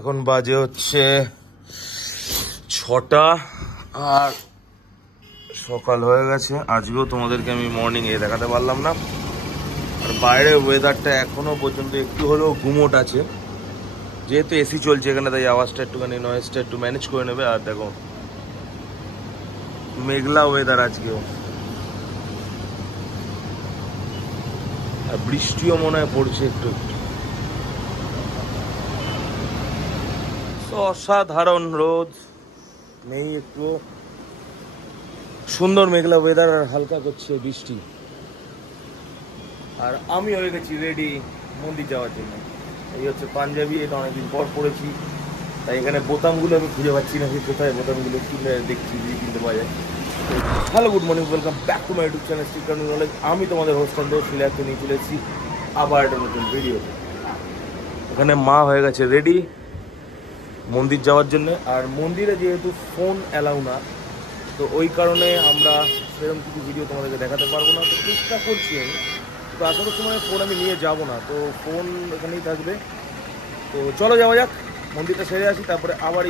এখন বাজে হচ্ছে 6টা আর সকাল হয়ে গেছে। আজকেও তোমাদেরকে আমি মর্নিং এ দেখাতে পারলাম না। আর বাইরে ওয়েদারটা এখনো পর্যন্ত একটু হলেও গুমোট আছে, যেহেতু এসি চলছে এখানে, তাই আওয়াজটা একটুখানি নয়েজটা একটু ম্যানেজ করে নেবে। আর দেখো মেঘলা ওয়েদার আজকেও, আর বৃষ্টিও মনে হয় পড়ছে একটু একটু। অসাধারণ রোদ নেই, একটু সুন্দর মেঘলা ওয়েদার আর হালকা করছে বৃষ্টি। আর আমি হয়ে গেছি রেডি মন্দির যাওয়ার জন্য। এই হচ্ছে পাঞ্জাবি, এটা অনেকদিন পর পরেছি, তাই এখানে বোতামগুলো আমি খুঁজে পাচ্ছি না, কোথায় বোতামগুলো কিনে দেখছি যদি কিনতে পাওয়া যায়। Hello, good morning, welcome back to my YouTube channel sticker knowledge. আমি তোমাদের হোস্ট সিলেক্ট নিয়ে চলেছি আবার একটা নতুন ভিডিও। এখানে মা হয়ে গেছে রেডি মন্দির যাওয়ার জন্য। আর মন্দিরে যেহেতু ফোন অ্যালাউ না, তো ওই কারণে আমরা সেরকম কিছু ভিডিও তোমাদেরকে দেখাতে পারবো না। তো চেষ্টা করছি আমি, তো আসার সময় ফোন আমি নিয়ে যাব না, তো ফোন এখানেই থাকবে। তো চলো যাওয়া যাক, মন্দিরটা সেরে আসি, তারপরে আবার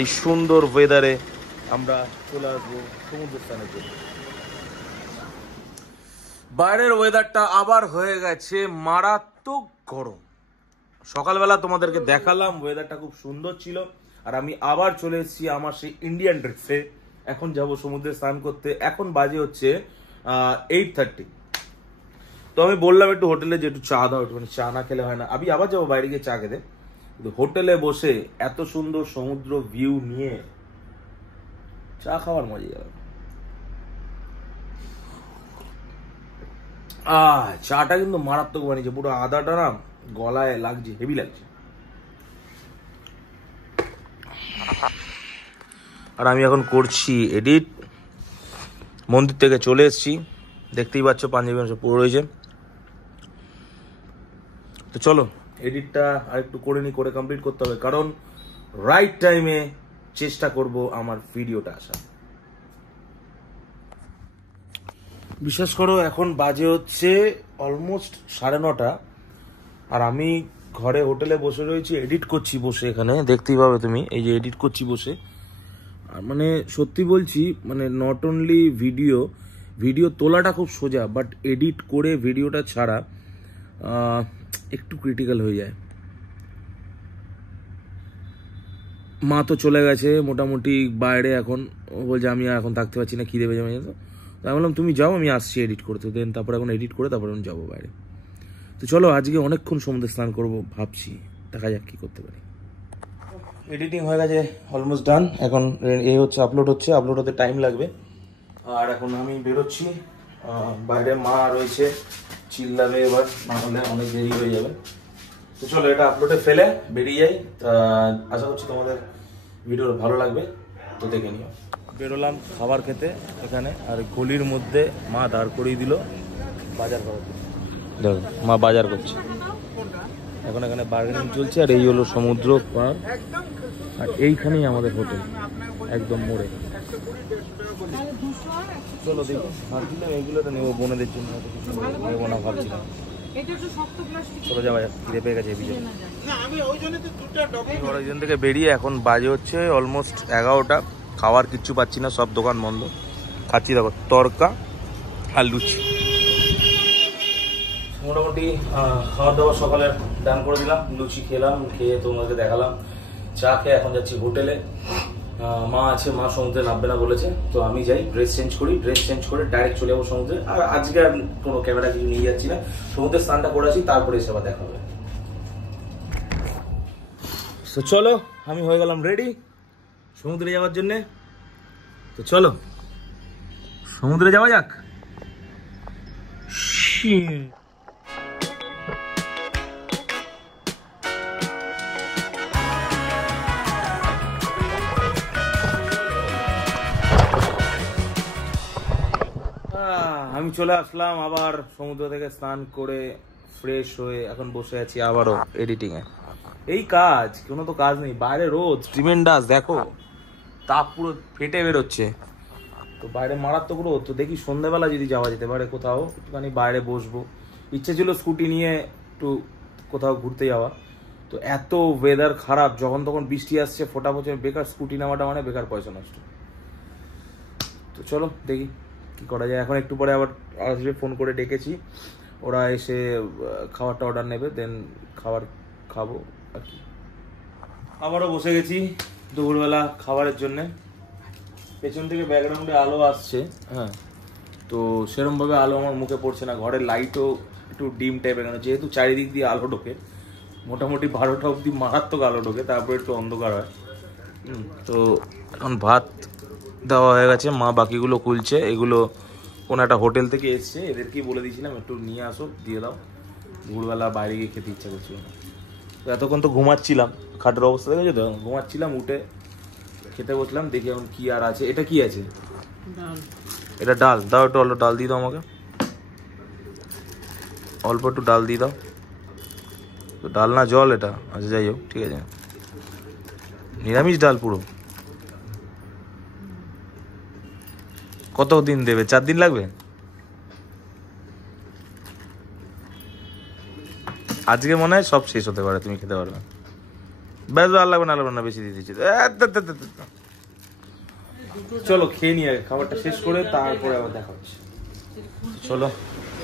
এই সুন্দর ওয়েদারে আমরা চলে আসবো সমুদ্র স্থানের জন্য। বাইরের ওয়েদারটা আবার হয়ে গেছে মারাত্মক গরম। সকালবেলা তোমাদেরকে দেখালাম ওয়েদারটা খুব সুন্দর ছিল, আর আমি আবার চলে এসেছি আমার সেই ইন্ডিয়ান ড্রেসে। এখন যাব সমুদ্রে স্নান করতে। এখন বাজে হচ্ছে 8:30। তো আমি বললাম একটু হোটেলে যে একটু চা দাও, একটু চা না খেলে হয় না। আমি আবার যাবো বাইরে গিয়ে চা খেতে, কিন্তু হোটেলে বসে এত সুন্দর সমুদ্র ভিউ নিয়ে চা খাওয়ার মজা যাবে। চাটা কিন্তু মারাত্মক বানিয়েছে, পুরো আদাটা না গলায় লাগছে, হেভি লাগছে। আর আমি এখন করছি এডিট। মন্দির থেকে চলে এসেছি, দেখতেই পাচ্ছ পাঞ্জাবি অংশ পুরো রয়েছে। তো চলো এডিটটা আর একটু করে কমপ্লিট করতে হবে, কারণ রাইট টাইমে চেষ্টা করব আমার ভিডিওটা আসা। বিশ্বাস করো এখন বাজে হচ্ছে অলমোস্ট 9:30, আর আমি ঘরে হোটেলে বসে রয়েছি, এডিট করছি বসে। এখানে দেখতেই পাবে তুমি, এই যে এডিট করছি বসে। আর মানে সত্যি বলছি, মানে নট অনলি ভিডিও তোলাটা খুব সোজা, বাট এডিট করে ভিডিওটা ছাড়া একটু ক্রিটিক্যাল হয়ে যায়। মা তো চলে গেছে মোটামুটি বাইরে, এখন বলছে আমি এখন থাকতে পারছি না, খিদে পেয়ে যাবে। তো আমি বললাম তুমি যাও, আমি আসছি এডিট করতে। দেন তারপর এখন এডিট করে তারপর আমি যাবো বাইরে। তো চলো আজকে অনেকক্ষণ সমুদ্রে স্নান করবো ভাবছি, দেখা যাক কি করতে পারি। এডিটিং হয়ে গেছে, অলমোস্ট ডান। এখন এই হচ্ছে আপলোড হতে টাইম লাগবে। আর এখন আমি বেরোচ্ছি, বাইরে মা রয়েছে, চিল্লাবে এবার, না হলে অনেক দেরি হয়ে যাবে। তো চলো এটা আপলোডে ফেলে বেরিয়ে যাই। আশা করছি তোমাদের ভিডিও ভালো লাগবে, তো দেখে নিও। বেরোলাম খাবার খেতে এখানে, আর গলির মধ্যে মা দাঁড় করিয়ে দিল বাজার করার জন্য। দেখো মা বাজার করছে এখন, এখানে বার্গেনিং চলছে। আর এই হলো সমুদ্র পার, আর এইখানেই আমাদের হোটেল, একদম মোড়ে। চলো দেখি, ভাবছিলাম এইগুলোটা নেবো বোনেদের জন্য, নেবো না ভাবছিলাম। চলো যাওয়া যাক, ফিরে পেয়ে গেছে ওইজন থেকে বেরিয়ে। এখন বাজে হচ্ছে অলমোস্ট 11টা। খাওয়ার কিচ্ছু পাচ্ছি না, সব দোকান বন্ধ। খাচ্ছি দেখো তরকা আর লুচি। মোটামুটি খাওয়ার দাওয়ার সকালে ডান করে দিলাম, লুচি খেলাম, খেয়ে তোমাকে দেখালাম। চা খেয়ে এখন যাচ্ছি হোটেলে। মা আছে, মা সমুদ্রে নামবে না বলেছে, তো আমি যাই ড্রেস চেঞ্জ করে ডাইরেক্ট চলে যাবো সমুদ্রে। আর আজকে আর কোনো ক্যামেরা কিছু নিয়ে যাচ্ছি না, সমুদ্রে স্নানটা করে আসি, তারপরে এসে আবার দেখা হবে। তো চলো আমি হয়ে গেলাম রেডি সমুদ্রে যাওয়ার জন্যে। তো চলো সমুদ্রে যাওয়া যাক। আমি চলে আসলাম আবার সমুদ্র থেকে স্নান করে ফ্রেশ হয়ে, এখন বসে আছি আবারও এডিটিং এ। এই কাজ, কোনো তো কাজ নেই, বাইরে রোদ ট্রিমেন্ডাস, দেখো তাপ পুরো ফেটে বেরোচ্ছে। তো বাইরে মারাত্মক রোদ। তো দেখি সন্ধ্যাবেলা যদি যাওয়া যেতে পারে কোথাও, একটুখানি বাইরে বসবো। ইচ্ছে ছিল স্কুটি নিয়ে একটু কোথাও ঘুরতে যাওয়া, তো তো এত ওয়েদার খারাপ, যখন তখন বৃষ্টি আসছে, ফোটা পড়ছে, বেকার স্কুটি নেওয়াটা মানে বেকার পয়সা নষ্ট। তো চলো দেখি কি করা যায়। এখন একটু পরে আবার আসবে, ফোন করে ডেকেছি, ওরা এসে খাবারটা অর্ডার নেবে, দেন খাবার খাবো আর কি। আবারও বসে গেছি দুপুরবেলা খাবারের জন্য। পেছন থেকে ব্যাকগ্রাউন্ডে আলো আসছে, হ্যাঁ, তো সেরকমভাবে আলো আমার মুখে পড়ছে না। ঘরের লাইটও একটু ডিম টাইপের, কেন যেহেতু চারিদিক দিয়ে আলো ঢোকে, মোটামুটি 12টা অবধি মারাত্মক আলো ঢোকে, তারপরে একটু অন্ধকার হয়। তো এখন ভাত দেওয়া হয়ে গেছে, মা বাকিগুলো খুলছে। এগুলো কোনো একটা হোটেল থেকে এসছে, এদেরকেই বলে দিয়েছিলাম একটু নিয়ে আসো, দিয়ে দাও। দুপুরবেলা বাইরে গিয়ে খেতে ইচ্ছা করছিল না। তো এতক্ষণ তো ঘুমাচ্ছিলাম, খাটের অবস্থা দেখেছো তো, ঘুমাচ্ছিলাম, উঠে খেতে বসলাম। দেখি এখন কি আর আছে। এটা কি আছে? এটা ডাল। দাও একটু অল্প ডাল দিয়ে দাও আমাকে, অল্প একটু ডাল দিয়ে দাও। তো ডাল না জল এটা? আচ্ছা যাই হোক, ঠিক আছে। নিরামিষ ডাল পুরো? কত দিন দেবে? 4 দিন লাগবে? আজকে মনে হয় সব শেষ হতে পারে, তুমি খেতে পারবে। ব্যাস, আর লাগবে না, বেশি দিয়ে দিচ্ছি। চলো খেয়ে নিয়ে খাবারটা শেষ করে তারপরে আবার দেখা হচ্ছে। চলো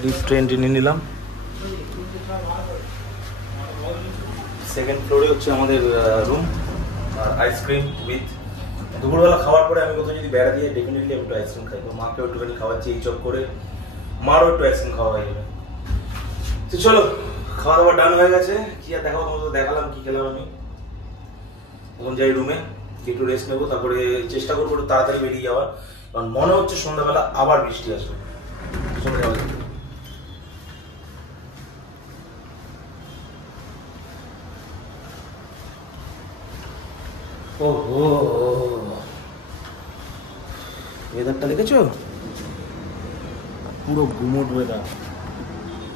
লিফট ট্রেনটি নিয়ে নিলাম। সেকেন্ড ফ্লোরে হচ্ছে আমাদের রুম, আর আইসক্রিম উইথ। দুপুরবেলা খাওয়ার পরে আমি কোথাও যদি বেড়া দিয়ে ডেফিনেটলি একটু আইসক্রিম খাই। তো মাকেও একটুখানি খাওয়াচ্ছি এই চক করে, মারও একটু আইসক্রিম খাওয়া হয়ে যাবে। তো চলো খাওয়া দাওয়া ডান হয়ে গেছে। কি আর দেখাবো, তোমাদের দেখালাম কি খেলাম আমি। এখন যাই রুমে, একটু রেস্ট নেবো, তারপরে চেষ্টা করবো একটু তাড়াতাড়ি বেরিয়ে যাওয়ার, কারণ মনে হচ্ছে সন্ধ্যাবেলা আবার বৃষ্টি আসবে। ওহো, ওয়েদারটা দেখেছো? পুরো গুমোট ওয়েদার।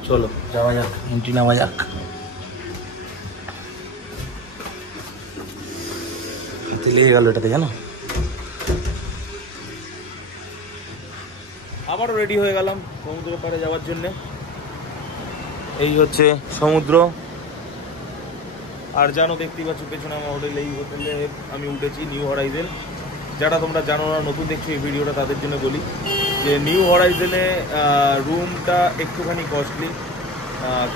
চলো যাওয়া যাক, এন্ট্রি নেওয়া যাক। হাতে লেগে গেল এটাতে, জানো। আবারও রেডি হয়ে গেলাম সমুদ্রের পাড়ে যাওয়ার জন্যে। এই হচ্ছে সমুদ্র, আর জানো দেখতেই পাচ্ছ পেছনে আমার হোটেল। এই হোটেলে আমি উঠেছি, নিউ হরাইজেন। যারা তোমরা জানো না, নতুন দেখছো এই ভিডিওটা, তাদের জন্য বলি যে নিউ হরাইজেনে রুমটা একটুখানি কস্টলি,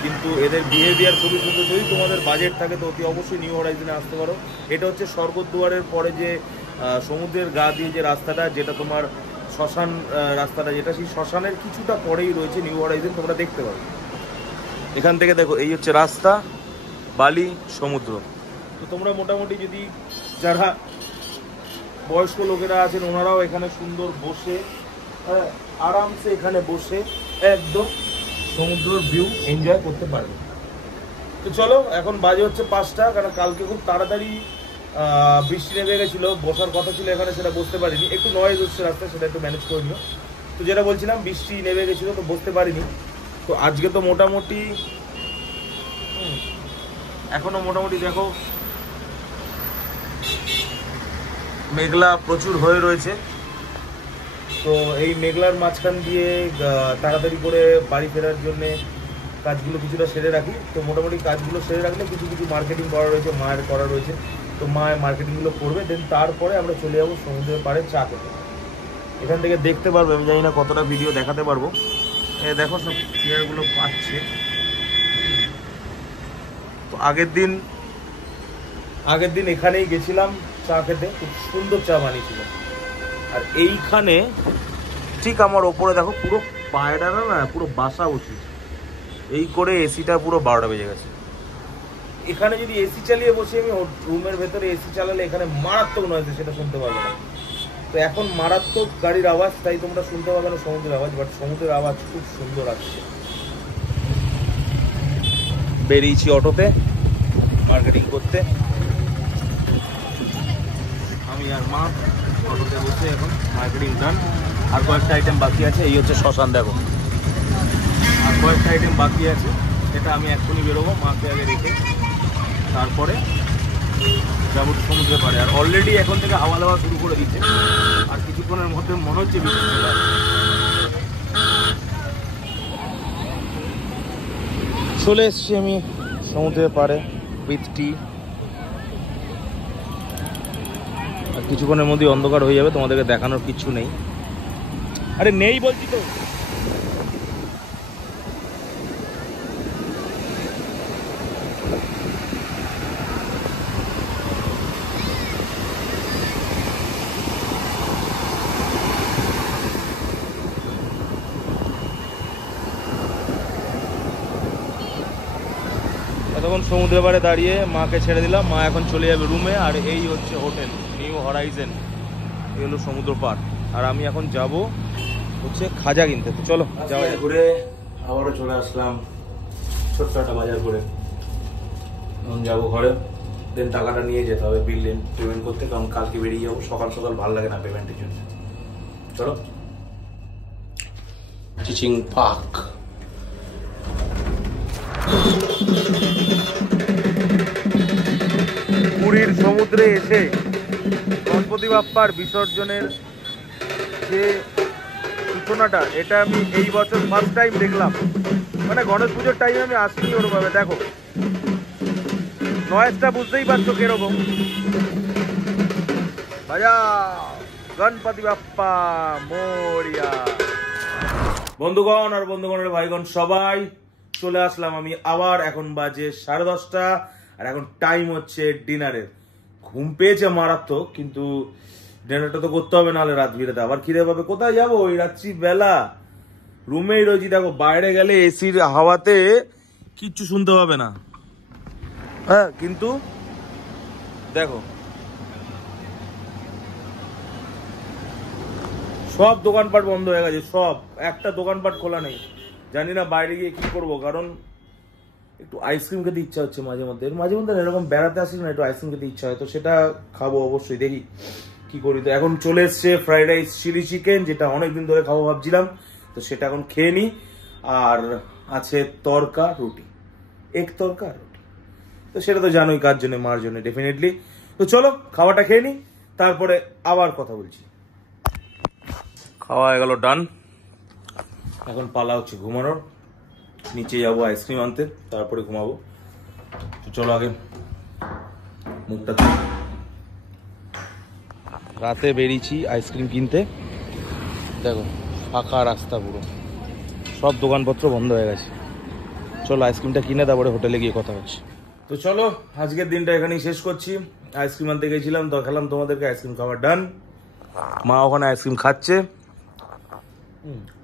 কিন্তু এদের বিহেভিয়ার খুবই সুন্দর। যদি তোমাদের বাজেট থাকে তো অতি অবশ্যই নিউ হরাইজেনে আসতে পারো। এটা হচ্ছে স্বর্গদ্বারের পরে যে সমুদ্রের গা দিয়ে যে রাস্তাটা, যেটা তোমার শ্মশান রাস্তাটা, যেটা সেই শ্মশানের কিছুটা পরেই রয়েছে নিউ হরাইজেন, তোমরা দেখতে পারো। এখান থেকে দেখো, এই হচ্ছে রাস্তা, বালি, সমুদ্র। তো তোমরা মোটামুটি যদি যারা বয়স্ক লোকেরা আছেন, ওনারাও এখানে সুন্দর বসে আরামসে এখানে বসে একদম সমুদ্রের ভিউ এনজয় করতে পারবে। তো চলো, এখন বাজে হচ্ছে 5টা, কারণ কালকে খুব তাড়াতাড়ি বৃষ্টি নেমে গেছিলো, বসার কথা ছিল এখানে, সেটা বসতে পারিনি। একটু নয়েজ হচ্ছে রাস্তায়, সেটা একটু ম্যানেজ করে নিও। তো যেটা বলছিলাম, বৃষ্টি নেমে গেছিলো তো বসতে পারিনি। তো আজকে তো মোটামুটি এখনো মোটামুটি দেখো মেঘলা প্রচুর হয়ে রয়েছে। তো এই মেঘলার মাঝখান দিয়ে তাড়াতাড়ি করে বাড়ি ফেরার জন্য কাজগুলো কিছুটা সেরে রাখি। তো মোটামুটি কাজগুলো সেরে রাখলে কিছু কিছু মার্কেটিং করা রয়েছে, মায়ের করা রয়েছে, তো মায়ের মার্কেটিংগুলো করবে। দেন তারপরে আমরা চলে যাবো সমুদ্রের পাড়ে চা খেতে। এখান থেকে দেখতে পারবো, আমি জানি না কতটা ভিডিও দেখাতে পারবো। দেখো সব চেয়ারগুলো পাচ্ছে। তো আগের দিন এখানেই গেছিলাম চা খেতে, খুব সুন্দর চা বানিয়েছিল। আর এইখানে ঠিক আমার ওপরে দেখো পুরো পায়রারা না পুরো বাসা বসেছে, এই করে এসিটা পুরো 12টা বেজে গেছে। এখানে যদি এসি চালিয়ে বসে আমি রুমের ভেতরে এসি চালালে এখানে মারাত্মক নয়, সেটা শুনতে পারবে না। তো এখন মারাত্মক গাড়ির আওয়াজ, তাই তোমরা শুনতে পাবে না সমুদ্রের আওয়াজ, বাট সমুদ্রের আওয়াজ খুব সুন্দর আসছে। বেরিয়েছি অটোতে মার্কেটিং করতে, আমি আর মা অটোতে বসে এখন মার্কেটিং ডান। আর কয়েকটা আইটেম বাকি আছে। এই হচ্ছে শ্মশান, দেখো আর কয়েকটা আইটেম বাকি আছে, এটা আমি এক্ষুনি বেরোবো, মাকে আগে রেখে তারপরে যাবো সমুদ্রে পাড়ে। আর অলরেডি এখন থেকে হাওয়া দাওয়া শুরু করে দিচ্ছে, আর কিছুক্ষণের মধ্যে মনে হচ্ছে বৃষ্টি চলে আসবে। চলে এসছি আমি সমুদ্রের পাড়ে, উইথ টি। আর কিছুক্ষণের মধ্যেই অন্ধকার হয়ে যাবে, তোমাদেরকে দেখানোর কিছু নেই। আরে নেই বলছি তো। তখন সমুদ্রের পাড়ে দাঁড়িয়ে মাকে ছেড়ে দিলাম, মা এখন চলে যাবে রুমে। আর এই হচ্ছে হোটেল নিউ হরাইজেন, এই হলো সমুদ্র পাড়। আর আমি এখন যাব হচ্ছে খাজা কিনতে। তো চলো যাওয়া যায়। ঘুরে আবারও চলে আসলাম ছোট্ট একটা বাজার করে। এখন যাবো ঘরে, দেন টাকাটা নিয়ে যেতে হবে বিল পেমেন্ট করতে, কারণ কালকে বেরিয়ে যাবো। সকাল সকাল ভালো লাগে না পেমেন্টের জন্য। চলো। চিচিং পার্ক। পুরীর সমুদ্রে এসে গণপতি বাপ্পার বিসর্জনের যে সূচনাটা, এটা আমি এই বছর ফার্স্ট টাইম দেখলাম। মানে গণেশ পুজোর টাইমে আমি আসিনি ওরভাবে। দেখো নয়েজটা বুঝতেই পারছো কিরকম। বাজা গণপতি বাপ্পা মোরিয়া। বন্ধুগণ আর বন্ধুগণের ভাইগণ সবাই চলে আসলাম আমি আবার। এখন বাজে 10:30 আর এখন টাইম হচ্ছে ডিনারের। ঘুম পেয়েছে মারাত্মক, কিন্তু ডিনারটা তো করতে হবে, নাহলে রাত বিরেতে আবার খিদে পাবে। কোথায় যাবো ওই রাত্রি বেলা? রুমেই রয়েছি। দেখো বাইরে গেলে এসির হাওয়াতে কিচ্ছু শুনতে পাবে না। হ্যাঁ, কিন্তু দেখো সব দোকানপাট বন্ধ হয়ে গেছে, সব। একটা দোকানপাট খোলা নেই। জানি না বাইরে গিয়ে কি করবো, কারণ একটু আইসক্রিম খেতে ইচ্ছা হচ্ছে মাঝে মধ্যে। মাঝে মধ্যে এরকম বেড়াতে আসি না, একটু আইসক্রিম খেতে ইচ্ছা হয়, তো সেটা খাবো অবশ্যই। দেখি কি করি। তো এখন চলে এসছে ফ্রাইড রাইস চিলি চিকেন, যেটা অনেকদিন ধরে খাবো ভাবছিলাম, তো সেটা এখন খেয়ে নিই। আর আছে তরকা রুটি, এক তরকা রুটি। তো সেটা তো জানোই কার জন্য, মার জন্য ডেফিনেটলি। তো চলো খাওয়াটা খেয়ে নিই, তারপরে আবার কথা বলছি। খাওয়া হয়ে গেল, ডান। এখন পালা হচ্ছে ঘুমানোর। নিচে যাবো আইসক্রিম আনতে, তারপরে ঘুমাবো। তো চলো আগে মুখটা। রাতে বেরিয়েছি আইসক্রিম কিনতে, দেখো ফাঁকা রাস্তা পুরো, সব দোকানপত্র বন্ধ হয়ে গেছে। চলো আইসক্রিমটা কিনে তারপরে হোটেলে গিয়ে কথা হচ্ছে। তো চলো আজকের দিনটা এখানেই শেষ করছি। আইসক্রিম আনতে গেছিলাম, দেখালাম তোমাদেরকে আইসক্রিম খাওয়া ডান। মা ওখানে আইসক্রিম খাচ্ছে।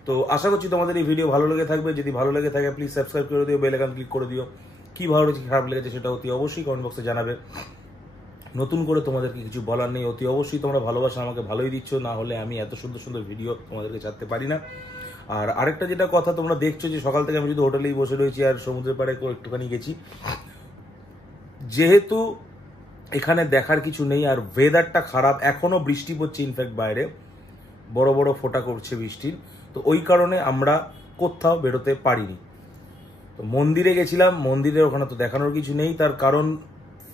তো আশা করছি তোমাদের এই ভিডিও ভালো লেগে থাকবে। যদি ভালো লেগে থাকে প্লিজ সাবস্ক্রাইব করে দিও, বেল আইকন ক্লিক করে দিও। কি ভালো লেগেছে খারাপ লেগেছে সেটা অতি অবশ্যই কমেন্ট বক্সে জানাবে। নতুন করে তোমাদেরকে কিছু বলার নেই, অতি অবশ্যই তোমরা ভালোবাসা আমাকে ভালোই দিচ্ছ, না হলে আমি এত সুন্দর সুন্দর ভিডিও তোমাদেরকে ছাড়তে পারি না। আর আরেকটা যেটা কথা, তোমরা দেখছো যে সকাল থেকে আমি যদি হোটেলেই বসে রয়েছি আর সমুদ্রের পাড়ে একটুখানি গেছি, যেহেতু এখানে দেখার কিছু নেই আর ওয়েদারটা খারাপ, এখনো বৃষ্টি পড়ছে, ইনফ্যাক্ট বাইরে বড় বড় ফোঁটা করছে বৃষ্টির, তো ওই কারণে আমরা কোথাও বেরোতে পারিনি। তো মন্দিরে গেছিলাম, মন্দিরের ওখানে তো দেখানোর কিছু নেই, তার কারণ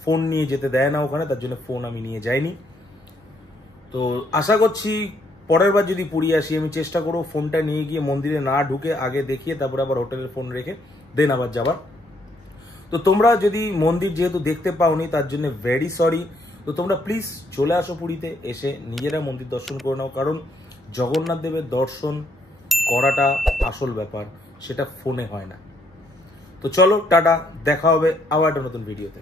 ফোন নিয়ে যেতে দেয় না ওখানে, তার জন্য ফোন আমি নিয়ে যাইনি। তো আশা করছি পরের বার যদি পুরী আসি আমি চেষ্টা করবো ফোনটা নিয়ে গিয়ে মন্দিরে না ঢুকে আগে দেখিয়ে তারপরে আবার হোটেলের ফোন রেখে দেন আবার যাবার। তো তোমরা যদি মন্দির যেহেতু দেখতে পাওনি তার জন্য ভেরি সরি। তো তোমরা প্লিজ চলে আসো পুরীতে, এসে নিজেরা মন্দির দর্শন করে নাও, কারণ জগন্নাথ দেবের দর্শন করাটা আসল ব্যাপার, সেটা ফোনে হয় না। তো চলো টাটা, দেখা হবে আবার একটা নতুন ভিডিওতে।